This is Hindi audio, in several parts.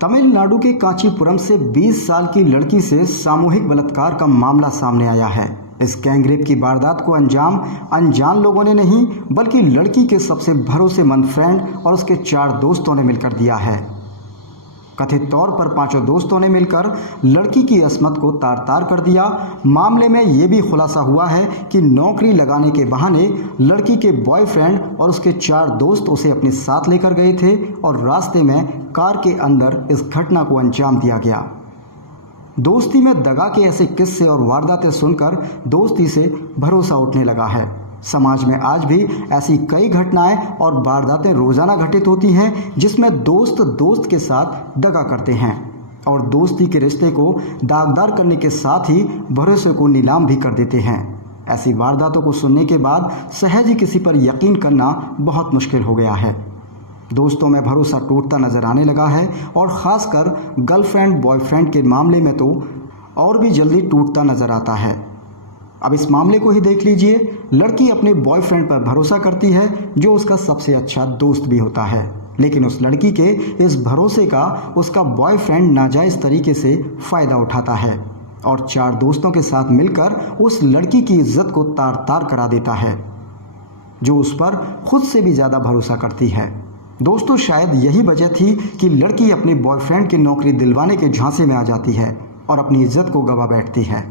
तमिलनाडु के कांचीपुरम से 20 साल की लड़की से सामूहिक बलात्कार का मामला सामने आया है। इस गैंगरेप की वारदात को अंजाम अनजान लोगों ने नहीं बल्कि लड़की के सबसे भरोसेमंद फ्रेंड और उसके 4 दोस्तों ने मिलकर दिया है। कथित तौर पर 5 दोस्तों ने मिलकर लड़की की अस्मत को तार तार कर दिया। मामले में ये भी खुलासा हुआ है कि नौकरी लगाने के बहाने लड़की के बॉयफ्रेंड और उसके 4 दोस्त उसे अपने साथ लेकर गए थे और रास्ते में कार के अंदर इस घटना को अंजाम दिया गया। दोस्ती में दगा के ऐसे किस्से और वारदातें सुनकर दोस्ती से भरोसा उठने लगा है। समाज में आज भी ऐसी कई घटनाएं और वारदातें रोजाना घटित होती हैं जिसमें दोस्त दोस्त के साथ दगा करते हैं और दोस्ती के रिश्ते को दागदार करने के साथ ही भरोसे को नीलाम भी कर देते हैं। ऐसी वारदातों को सुनने के बाद सहज ही किसी पर यकीन करना बहुत मुश्किल हो गया है। दोस्तों में भरोसा टूटता नजर आने लगा है और ख़ासकर गर्लफ्रेंड बॉयफ्रेंड के मामले में तो और भी जल्दी टूटता नजर आता है। अब इस मामले को ही देख लीजिए। लड़की अपने बॉयफ्रेंड पर भरोसा करती है जो उसका सबसे अच्छा दोस्त भी होता है, लेकिन उस लड़की के इस भरोसे का उसका बॉयफ्रेंड नाजायज़ तरीके से फ़ायदा उठाता है और 4 दोस्तों के साथ मिलकर उस लड़की की इज्जत को तार तार करा देता है जो उस पर खुद से भी ज़्यादा भरोसा करती है। दोस्तों, शायद यही वजह थी कि लड़की अपने बॉयफ्रेंड की नौकरी दिलवाने के झांसे में आ जाती है और अपनी इज्जत को गवा बैठती है।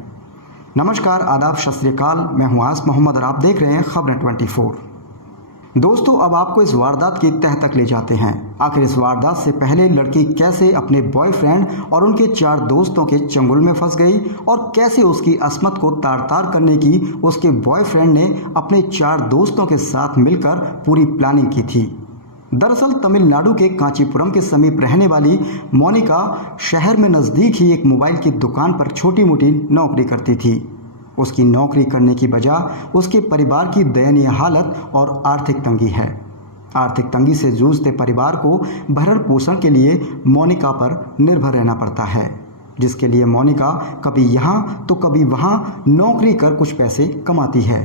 नमस्कार, आदाब, सत श्री अकाल। मैं हूं आस मोहम्मद और आप देख रहे हैं खबर 24। दोस्तों, अब आपको इस वारदात की तह तक ले जाते हैं। आखिर इस वारदात से पहले लड़की कैसे अपने बॉयफ्रेंड और उनके 4 दोस्तों के चंगुल में फंस गई और कैसे उसकी अस्मत को तार तार करने की उसके बॉयफ्रेंड ने अपने 4 दोस्तों के साथ मिलकर पूरी प्लानिंग की थी। दरअसल तमिलनाडु के कांचीपुरम के समीप रहने वाली मोनिका शहर में नज़दीक ही एक मोबाइल की दुकान पर छोटी मोटी नौकरी करती थी। उसकी नौकरी करने की वजह उसके परिवार की दयनीय हालत और आर्थिक तंगी है। आर्थिक तंगी से जूझते परिवार को भरण पोषण के लिए मोनिका पर निर्भर रहना पड़ता है, जिसके लिए मोनिका कभी यहाँ तो कभी वहाँ नौकरी कर कुछ पैसे कमाती है,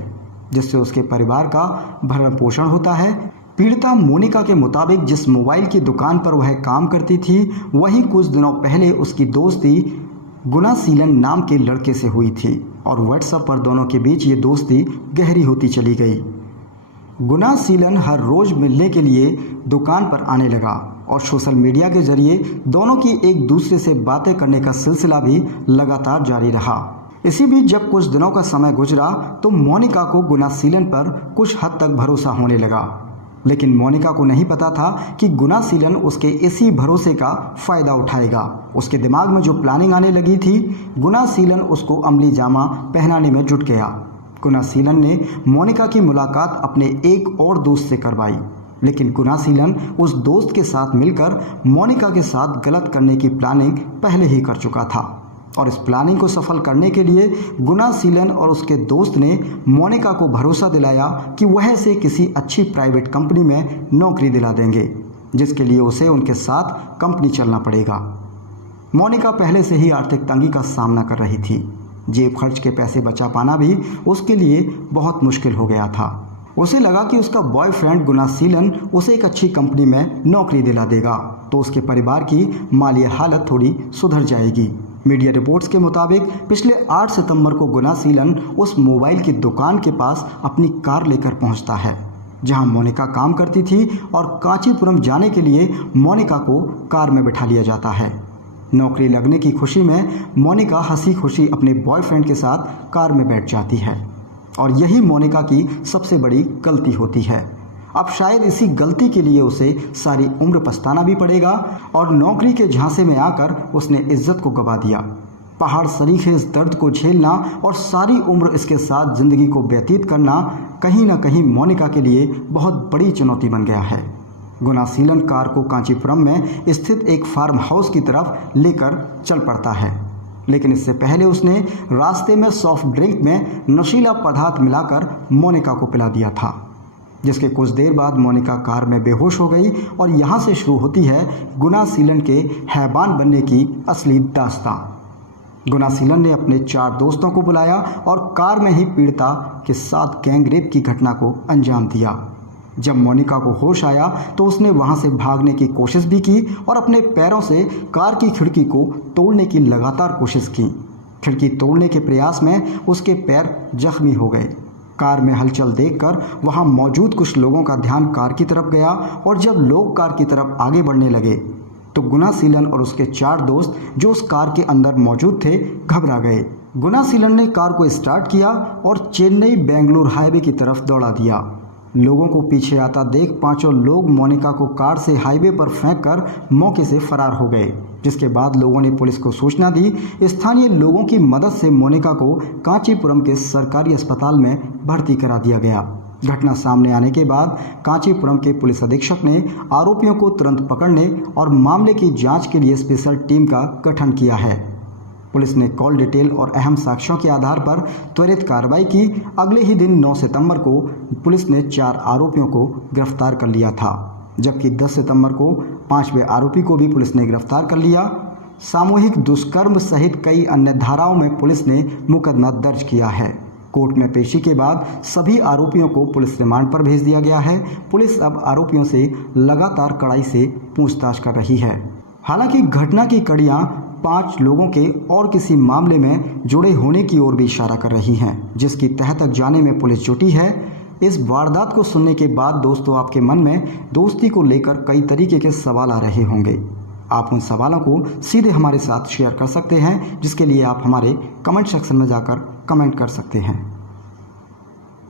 जिससे उसके परिवार का भरण पोषण होता है। पीड़िता मोनिका के मुताबिक जिस मोबाइल की दुकान पर वह काम करती थी वहीं कुछ दिनों पहले उसकी दोस्ती गुनासीलन नाम के लड़के से हुई थी और व्हाट्सएप पर दोनों के बीच ये दोस्ती गहरी होती चली गई। गुनासीलन हर रोज़ मिलने के लिए दुकान पर आने लगा और सोशल मीडिया के जरिए दोनों की एक दूसरे से बातें करने का सिलसिला भी लगातार जारी रहा। इसी बीच जब कुछ दिनों का समय गुजरा तो मोनिका को गुनासीलन पर कुछ हद तक भरोसा होने लगा, लेकिन मोनिका को नहीं पता था कि गुनासीलन उसके इसी भरोसे का फ़ायदा उठाएगा। उसके दिमाग में जो प्लानिंग आने लगी थी, गुनासीलन उसको अमली जामा पहनाने में जुट गया। गुनासीलन ने मोनिका की मुलाकात अपने एक और दोस्त से करवाई, लेकिन गुनासीलन उस दोस्त के साथ मिलकर मोनिका के साथ गलत करने की प्लानिंग पहले ही कर चुका था और इस प्लानिंग को सफल करने के लिए गुनासीलन और उसके दोस्त ने मोनिका को भरोसा दिलाया कि वह इसे किसी अच्छी प्राइवेट कंपनी में नौकरी दिला देंगे, जिसके लिए उसे उनके साथ कंपनी चलना पड़ेगा। मोनिका पहले से ही आर्थिक तंगी का सामना कर रही थी। जेब खर्च के पैसे बचा पाना भी उसके लिए बहुत मुश्किल हो गया था। उसे लगा कि उसका बॉयफ्रेंड गुनासीलन उसे एक अच्छी कंपनी में नौकरी दिला देगा तो उसके परिवार की माली हालत थोड़ी सुधर जाएगी। मीडिया रिपोर्ट्स के मुताबिक पिछले 8 सितंबर को गुनासीलन उस मोबाइल की दुकान के पास अपनी कार लेकर पहुंचता है जहां मोनिका काम करती थी और कांचीपुरम जाने के लिए मोनिका को कार में बिठा लिया जाता है। नौकरी लगने की खुशी में मोनिका हंसी खुशी अपने बॉयफ्रेंड के साथ कार में बैठ जाती है और यही मोनिका की सबसे बड़ी गलती होती है। अब शायद इसी गलती के लिए उसे सारी उम्र पछताना भी पड़ेगा और नौकरी के झांसे में आकर उसने इज्जत को गवा दिया। पहाड़ सरीखे इस दर्द को झेलना और सारी उम्र इसके साथ ज़िंदगी को व्यतीत करना कहीं ना कहीं मोनिका के लिए बहुत बड़ी चुनौती बन गया है। गुनासीलन कार को कांचीपुरम में स्थित एक फार्म हाउस की तरफ लेकर चल पड़ता है, लेकिन इससे पहले उसने रास्ते में सॉफ्ट ड्रिंक में नशीला पदार्थ मिलाकर मोनिका को पिला दिया था, जिसके कुछ देर बाद मोनिका कार में बेहोश हो गई और यहाँ से शुरू होती है गुनासीलन के हैवान बनने की असली दास्तां। गुनासीलन ने अपने 4 दोस्तों को बुलाया और कार में ही पीड़िता के साथ गैंगरेप की घटना को अंजाम दिया। जब मोनिका को होश आया तो उसने वहां से भागने की कोशिश भी की और अपने पैरों से कार की खिड़की को तोड़ने की लगातार कोशिश की। खिड़की तोड़ने के प्रयास में उसके पैर जख्मी हो गए। कार में हलचल देखकर वहां मौजूद कुछ लोगों का ध्यान कार की तरफ गया और जब लोग कार की तरफ आगे बढ़ने लगे तो गुनासीलन और उसके 4 दोस्त जो उस कार के अंदर मौजूद थे घबरा गए। गुनासीलन ने कार को स्टार्ट किया और चेन्नई बेंगलुरु हाईवे की तरफ दौड़ा दिया। लोगों को पीछे आता देख पांचों लोग मोनिका को कार से हाईवे पर फेंककर मौके से फरार हो गए, जिसके बाद लोगों ने पुलिस को सूचना दी। स्थानीय लोगों की मदद से मोनिका को कांचीपुरम के सरकारी अस्पताल में भर्ती करा दिया गया। घटना सामने आने के बाद कांचीपुरम के पुलिस अधीक्षक ने आरोपियों को तुरंत पकड़ने और मामले की जांच के लिए स्पेशल टीम का गठन किया है। पुलिस ने कॉल डिटेल और अहम साक्ष्यों के आधार पर त्वरित कार्रवाई की। अगले ही दिन 9 सितंबर को पुलिस ने 4 आरोपियों को गिरफ्तार कर लिया था, जबकि 10 सितंबर को 5वें आरोपी को भी पुलिस ने गिरफ्तार कर लिया। सामूहिक दुष्कर्म सहित कई अन्य धाराओं में पुलिस ने मुकदमा दर्ज किया है। कोर्ट में पेशी के बाद सभी आरोपियों को पुलिस रिमांड पर भेज दिया गया है। पुलिस अब आरोपियों से लगातार कड़ाई से पूछताछ कर रही है। हालांकि घटना की कड़ियां 5 लोगों के और किसी मामले में जुड़े होने की ओर भी इशारा कर रही हैं, जिसकी तह तक जाने में पुलिस जुटी है। इस वारदात को सुनने के बाद दोस्तों आपके मन में दोस्ती को लेकर कई तरीके के सवाल आ रहे होंगे। आप उन सवालों को सीधे हमारे साथ शेयर कर सकते हैं, जिसके लिए आप हमारे कमेंट सेक्शन में जाकर कमेंट कर सकते हैं।